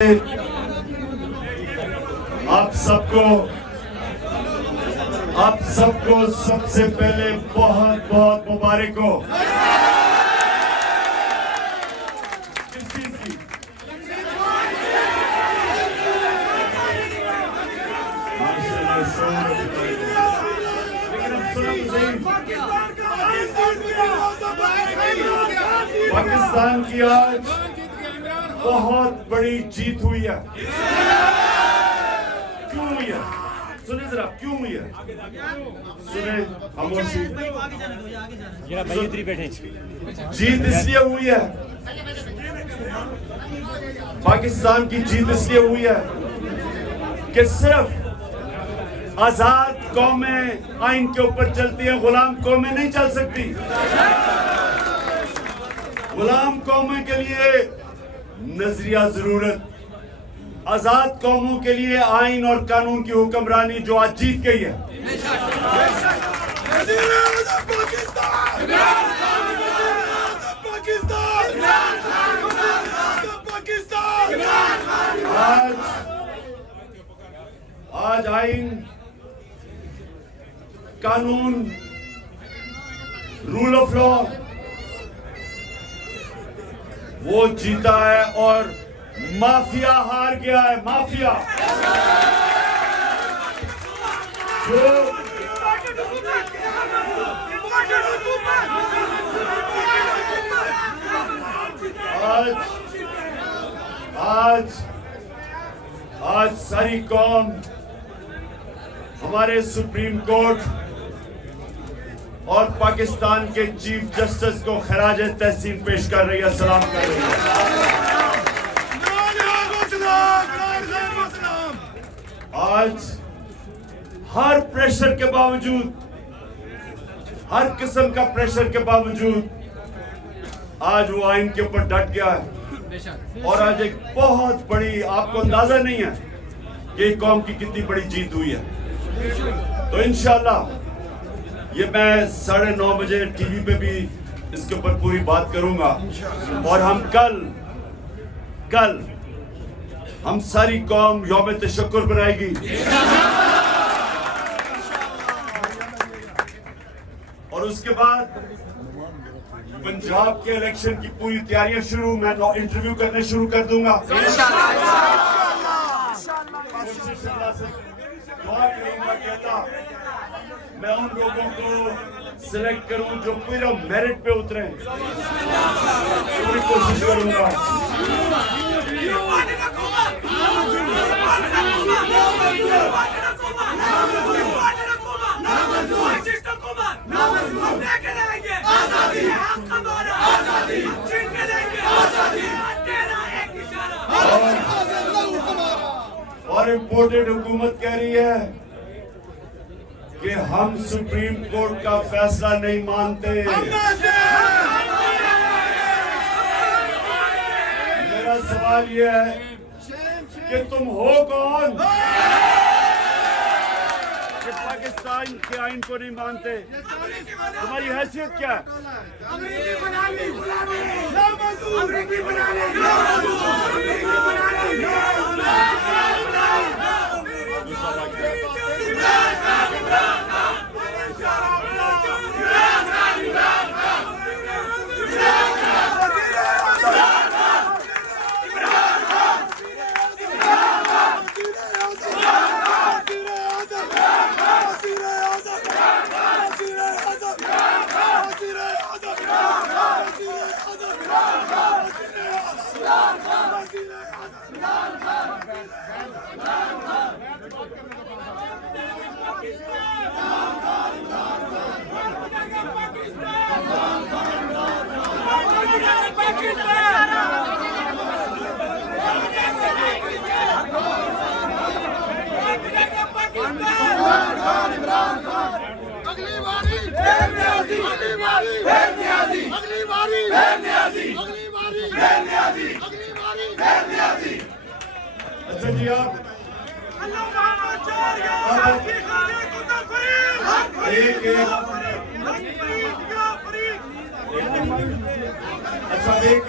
आप सबको सबसे पहले बहुत बहुत मुबारक हो। किस चीज की? लेकिन अब सुनो सही, पाकिस्तान की आज बहुत बड़ी जीत हुई है। क्यों हुई है? सुने जरा, क्यों हुई है? सुने खामोशी। जीत इसलिए हुई है, पाकिस्तान की जीत इसलिए हुई है कि सिर्फ आजाद कौमें आइन के ऊपर चलती है, गुलाम कौमें नहीं चल सकती। गुलाम कौमें के लिए नजरिया जरूरत, आजाद कौमों के लिए आइन और कानून की हुक्मरानी जो आज जीत गई है। आज आइन, कानून, रूल ऑफ लॉ वो जीता है और माफिया हार गया है। माफिया जो आज सारी कौम हमारे सुप्रीम कोर्ट और पाकिस्तान के चीफ जस्टिस को खराज तहसीन पेश कर रही है, सलाम कर रही है। आज हर प्रेशर के बावजूद, हर किस्म का प्रेशर के बावजूद आज वो आइन के ऊपर डट गया है। और आज एक बहुत बड़ी, आपको अंदाजा नहीं है कि कौम की कितनी बड़ी जीत हुई है। तो इंशाल्लाह ये मैं 9:30 बजे टीवी पे भी इसके ऊपर पूरी बात करूंगा। और हम कल हम सारी कौम यौम तशक्कुर बनाएगी। और उसके बाद पंजाब के इलेक्शन की पूरी तैयारियां शुरू, मैं इंटरव्यू करने शुरू कर दूंगा। मैं उन लोगों को सिलेक्ट करूं जो पूरा मेरिट पे उतरे, पूरी कोशिश करूंगा। और इम्पोर्टेड हुकूमत कह रही है कि हम सुप्रीम कोर्ट का फैसला नहीं मानते। मेरा सवाल यह है कि तुम हो कौन कि पाकिस्तान के आइन को नहीं मानते? तुम्हारी हैसियत क्या है? अच्छा जी, आप अच्छा एक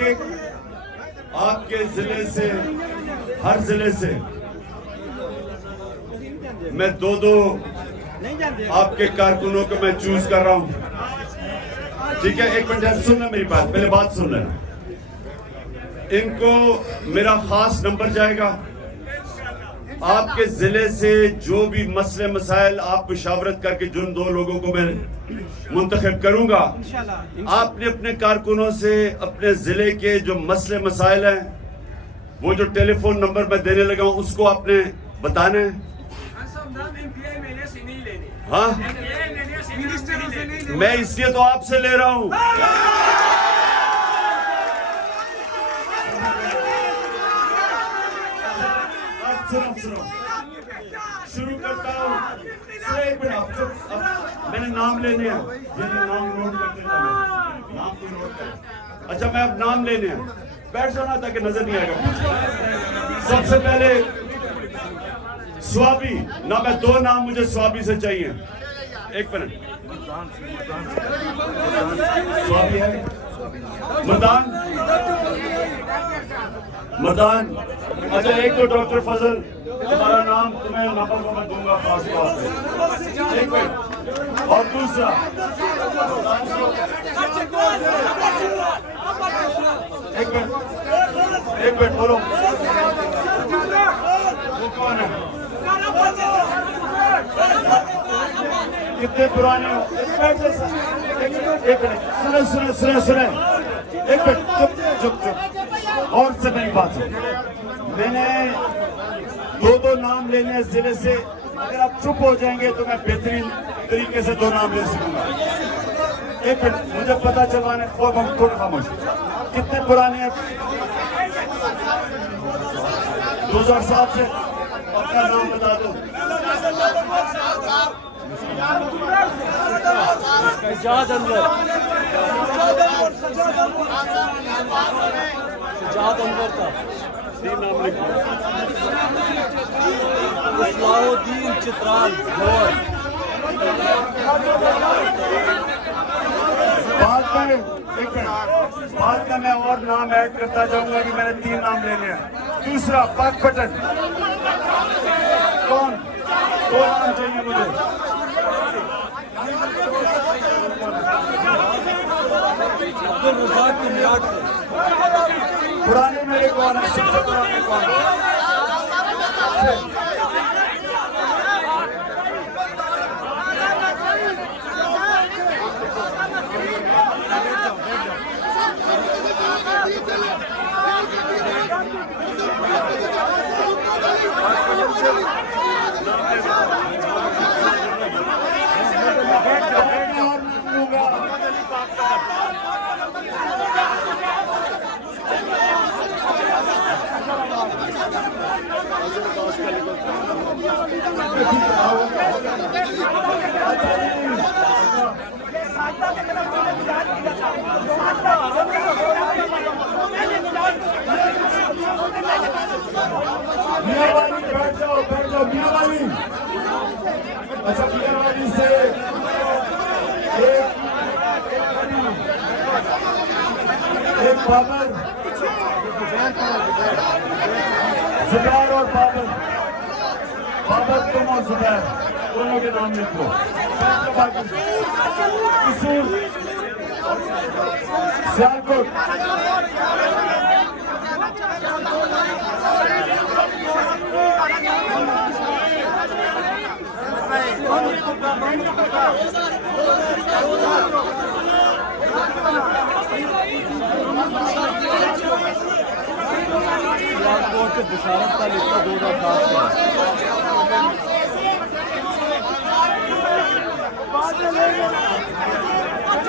आपके जिले से, हर जिले से मैं दो आपके कारकुनों को मैं चूज कर रहा हूं। ठीक है, एक मिनट सुनना मेरी बात, पहले बात सुन लेना। इनको मेरा खास नंबर जाएगा। आपके जिले से जो भी मसले मसाइल आप मुशावरत करके जिन 2 लोगों को मैं मुंतखब करूंगा, आपने अपने कारकुनों से अपने जिले के जो मसले मसाइल हैं, वो जो टेलीफोन नंबर मैं देने लगा हूं उसको आपने बताना है। हाँ, मैं इसलिए तो आपसे ले रहा हूं। सुनो, शुरू करता हूँ। एक मिनट, मैंने नाम लेने हैं, नाम नोट करते जाओ, नाम कोई नोट कर। अच्छा, मैं अब नाम लेने हैं, बैठ जाना ताकि नजर नहीं आएगा। सबसे पहले स्वाबी ना, मैं 2 नाम मुझे स्वाबी से चाहिए। एक मिनट, स्वाबी है मदान। अच्छा, एक तो डॉक्टर फजल, तुम्हारा नाम तुम्हें नंबर को मैं दूंगा पास पे। एक मिनट, और दूसरा एक मिनट बोलो, वो कौन है? कितने पुराने हो? एक मिनट, सुने एक मिनट, चुप। और से मेरी बात सुन, मैंने 2 नाम लेने हैं जिले से। अगर आप चुप हो जाएंगे तो मैं बेहतरीन तरीके से 2 नाम ले सकूंगा। एक मिनट, मुझे पता चलवाने, थोड़ा खामोश। कितने पुराने हैं? 2007 से। अपना नाम बता दो। सजाद अनवर का 3 नाम लिखो। इस्लाउद्दीन चित्राल। बाद में मैं और नाम ऐड करता जाऊंगा कि मैंने 3 नाम लेने हैं। दूसरा पाक पटन, कौन? 2 नाम चाहिए मुझे। अब्दुल रज़ाक की मियाद से। पुराने मेरे कौन है? सबसे पुराने कौन है? बैठ जाओ मियावाली। अच्छा, मियावाली से एक बाबर, जुबैर और बाबर तुम और जुबैर दोनों के नाम लिखो। सियालकोट, से बिशारत का लिखा 2007 का।